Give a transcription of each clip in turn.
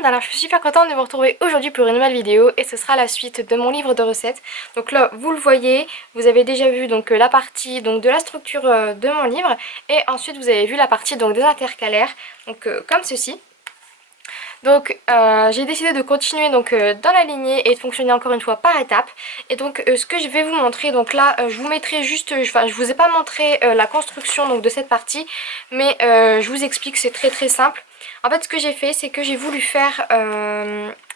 monde, alors je suis super contente de vous retrouver aujourd'hui pour une nouvelle vidéo et ce sera la suite de mon livre de recettes. Donc là vous le voyez, vous avez déjà vu donc la partie donc de la structure de mon livre et ensuite vous avez vu la partie donc des intercalaires, donc comme ceci. Donc j'ai décidé de continuer donc dans la lignée et de fonctionner encore une fois par étapes. Et donc ce que je vais vous montrer, donc là je vous mettrai juste, enfin je vous ai pas montré la construction donc de cette partie, mais je vous explique, c'est très simple. En fait ce que j'ai fait c'est que j'ai voulu faire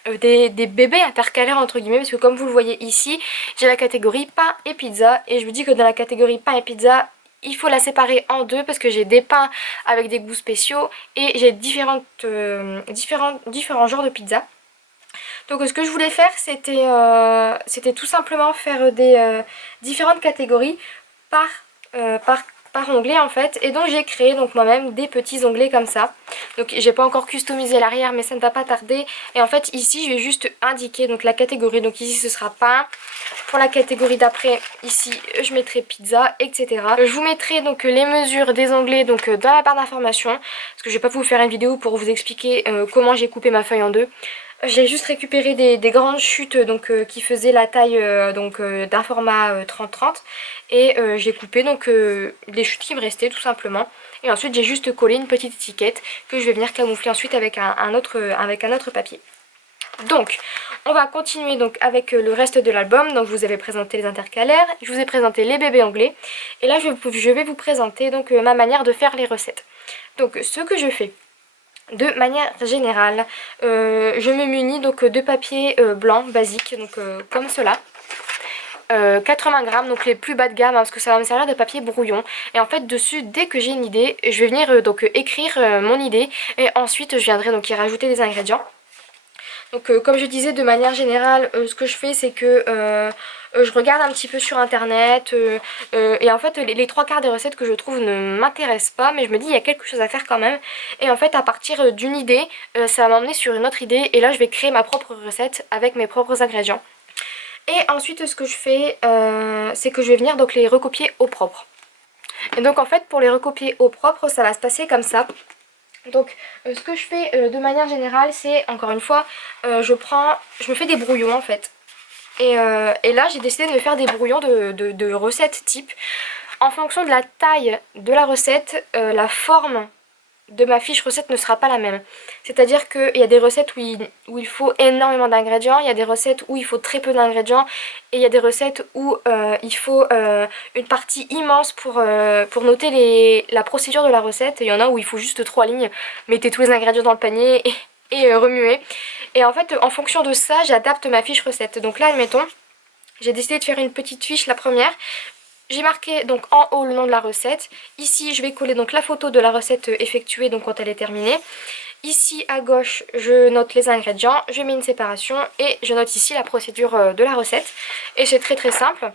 des bébés intercalaires entre guillemets, parce que comme vous le voyez ici, j'ai la catégorie pain et pizza et je vous dis que dans la catégorie pain et pizza, il faut la séparer en deux parce que j'ai des pains avec des goûts spéciaux et j'ai différents genres de pizza. Donc ce que je voulais faire c'était tout simplement faire des différentes catégories par, par onglet en fait. Et donc j'ai créé donc moi-même des petits onglets comme ça. Donc j'ai pas encore customisé l'arrière mais ça ne va pas tarder. Et en fait ici je vais juste indiquer donc la catégorie. Donc ici ce sera pain. Pour la catégorie d'après, ici je mettrai pizza, etc. Je vous mettrai donc les mesures des onglets donc dans la barre d'information, parce que je vais pas vous faire une vidéo pour vous expliquer comment j'ai coupé ma feuille en deux. J'ai juste récupéré des grandes chutes donc qui faisaient la taille d'un format 30-30 et j'ai coupé donc les chutes qui me restaient tout simplement. Et ensuite j'ai juste collé une petite étiquette que je vais venir camoufler ensuite avec un autre papier. Donc on va continuer donc avec le reste de l'album. Donc je vous avais présenté les intercalaires, je vous ai présenté les bébés anglais et là je vais vous présenter donc ma manière de faire les recettes. Donc ce que je fais de manière générale, je me munis donc de papier blanc basique, donc comme cela. 80 grammes, donc les plus bas de gamme, hein, parce que ça va me servir de papier brouillon. Et en fait dessus, dès que j'ai une idée, je vais venir donc écrire mon idée et ensuite je viendrai donc y rajouter des ingrédients. Donc comme je disais, de manière générale, ce que je fais c'est que je regarde un petit peu sur internet et en fait les trois quarts des recettes que je trouve ne m'intéressent pas, mais je me dis il y a quelque chose à faire quand même. Et en fait à partir d'une idée, ça va m'emmener sur une autre idée et là je vais créer ma propre recette avec mes propres ingrédients. Et ensuite ce que je fais c'est que je vais venir donc les recopier au propre. Et donc en fait pour les recopier au propre ça va se passer comme ça. Donc ce que je fais de manière générale c'est, encore une fois, je me fais des brouillons en fait. Et là j'ai décidé de me faire des brouillons de recettes type. En fonction de la taille de la recette, la forme de ma fiche recette ne sera pas la même. C'est-à-dire qu'il y a des recettes où il faut énormément d'ingrédients, il y a des recettes où il faut très peu d'ingrédients, et il y a des recettes où il faut une partie immense pour noter la procédure de la recette. Il y en a où il faut juste 3 lignes, mettez tous les ingrédients dans le panier et remuez. Et en fait, en fonction de ça, j'adapte ma fiche recette. Donc là, admettons, j'ai décidé de faire une petite fiche, la première. J'ai marqué donc en haut le nom de la recette. Ici je vais coller donc la photo de la recette effectuée donc quand elle est terminée. Ici à gauche je note les ingrédients, je mets une séparation et je note ici la procédure de la recette. Et c'est très simple.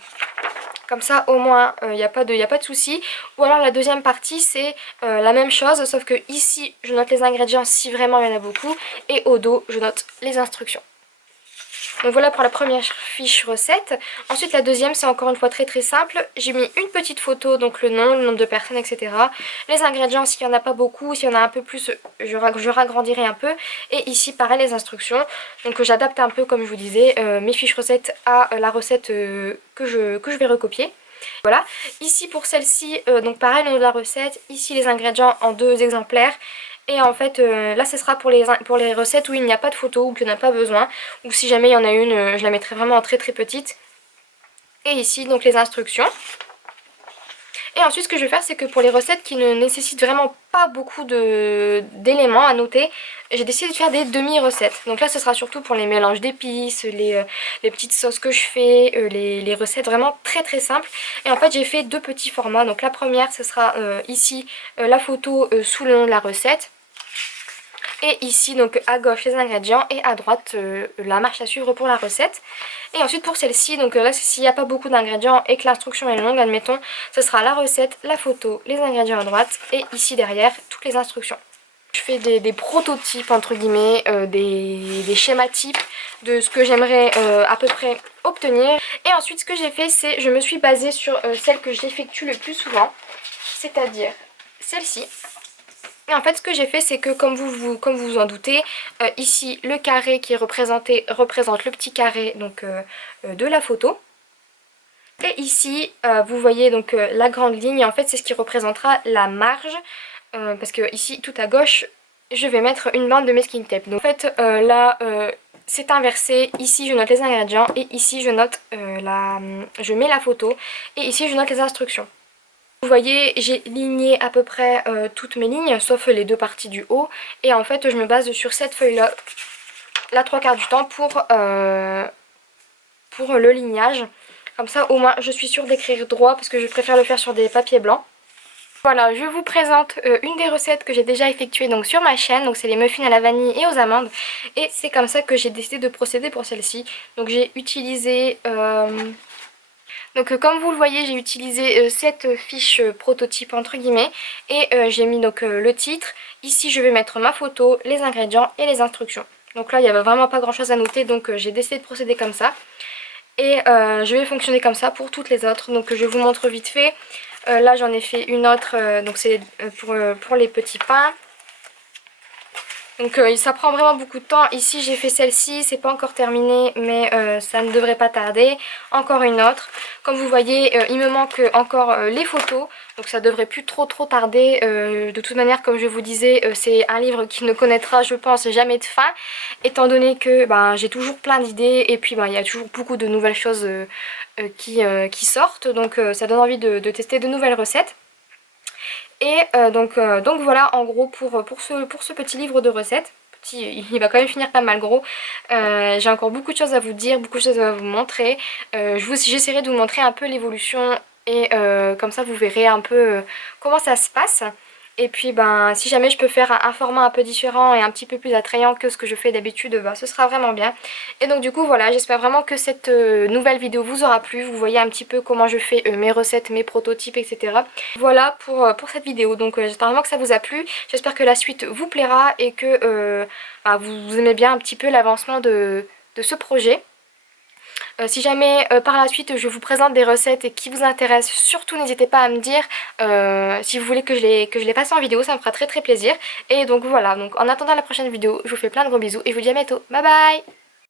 Comme ça au moins il n'y a pas de souci. Ou alors la deuxième partie c'est la même chose, sauf que ici je note les ingrédients si vraiment il y en a beaucoup. Et au dos je note les instructions. Donc voilà pour la première fiche recette. Ensuite la deuxième c'est encore une fois très simple. J'ai mis une petite photo, donc le nom, le nombre de personnes, etc. Les ingrédients, s'il n'y en a pas beaucoup, s'il y en a un peu plus, je ragrandirai un peu. Et ici pareil les instructions. Donc j'adapte un peu comme je vous disais mes fiches recettes à la recette que je vais recopier. Voilà, ici pour celle-ci, donc pareil le nom de la recette, ici les ingrédients en 2 exemplaires. Et en fait là ce sera pour les recettes où il n'y a pas de photo ou qu'il n'y en a pas besoin. Ou si jamais il y en a une, je la mettrai vraiment en très petite. Et ici donc les instructions. Et ensuite ce que je vais faire c'est que pour les recettes qui ne nécessitent vraiment pas beaucoup d'éléments à noter, j'ai décidé de faire des demi-recettes. Donc là ce sera surtout pour les mélanges d'épices, les petites sauces que je fais, les recettes vraiment très simples. Et en fait j'ai fait 2 petits formats. Donc la première ce sera ici la photo sous le nom de la recette. Et ici donc à gauche les ingrédients et à droite la marche à suivre pour la recette. Et ensuite pour celle-ci, donc là s'il n'y a pas beaucoup d'ingrédients et que l'instruction est longue, admettons, ce sera la recette, la photo, les ingrédients à droite et ici derrière toutes les instructions. Je fais des prototypes entre guillemets, des schémas types de ce que j'aimerais à peu près obtenir. Et ensuite ce que j'ai fait c'est je me suis basée sur celle que j'effectue le plus souvent, c'est-à-dire celle-ci. Et en fait ce que j'ai fait, c'est que comme vous en doutez, ici le carré qui est représenté représente le petit carré donc, de la photo. Et ici vous voyez donc la grande ligne, en fait c'est ce qui représentera la marge, parce que ici tout à gauche je vais mettre une bande de masking tape. Donc en fait là c'est inversé, ici je note les ingrédients et ici je note je mets la photo et ici je note les instructions. Vous voyez, j'ai ligné à peu près toutes mes lignes, sauf les deux parties du haut. Et en fait, je me base sur cette feuille-là, la trois quarts du temps, pour le lignage. Comme ça, au moins, je suis sûre d'écrire droit, parce que je préfère le faire sur des papiers blancs. Voilà, je vous présente une des recettes que j'ai déjà effectuées donc, sur ma chaîne. Donc c'est les muffins à la vanille et aux amandes. Et c'est comme ça que j'ai décidé de procéder pour celle-ci. Donc j'ai utilisé... Donc comme vous le voyez, j'ai utilisé cette fiche prototype entre guillemets et j'ai mis donc le titre. Ici je vais mettre ma photo, les ingrédients et les instructions. Donc là il n'y avait vraiment pas grand chose à noter, donc j'ai décidé de procéder comme ça. Et je vais fonctionner comme ça pour toutes les autres. Donc je vous montre vite fait. Là j'en ai fait une autre, donc c'est pour les petits pains. Donc ça prend vraiment beaucoup de temps. Ici j'ai fait celle-ci, c'est pas encore terminé mais ça ne devrait pas tarder. Encore une autre. Comme vous voyez il me manque encore les photos. Donc ça devrait plus trop tarder. De toute manière comme je vous disais c'est un livre qui ne connaîtra je pense jamais de fin. Étant donné que j'ai toujours plein d'idées et puis il y a toujours beaucoup de nouvelles choses qui sortent. Donc ça donne envie de tester de nouvelles recettes. Et donc voilà en gros pour ce petit livre de recettes. Il va quand même finir pas mal gros. J'ai encore beaucoup de choses à vous dire, beaucoup de choses à vous montrer. J'essaierai de vous montrer un peu l'évolution et comme ça vous verrez un peu comment ça se passe. Et puis si jamais je peux faire un format un peu différent et un petit peu plus attrayant que ce que je fais d'habitude, ce sera vraiment bien. Et donc du coup voilà, j'espère vraiment que cette nouvelle vidéo vous aura plu. Vous voyez un petit peu comment je fais mes recettes, mes prototypes, etc. Voilà pour cette vidéo. Donc j'espère vraiment que ça vous a plu. J'espère que la suite vous plaira et que vous aimez bien un petit peu l'avancement de ce projet. Si jamais par la suite je vous présente des recettes qui vous intéressent, surtout n'hésitez pas à me dire si vous voulez que je les fasse en vidéo, ça me fera très plaisir. Et donc voilà, donc en attendant la prochaine vidéo, je vous fais plein de gros bisous et je vous dis à bientôt. Bye bye!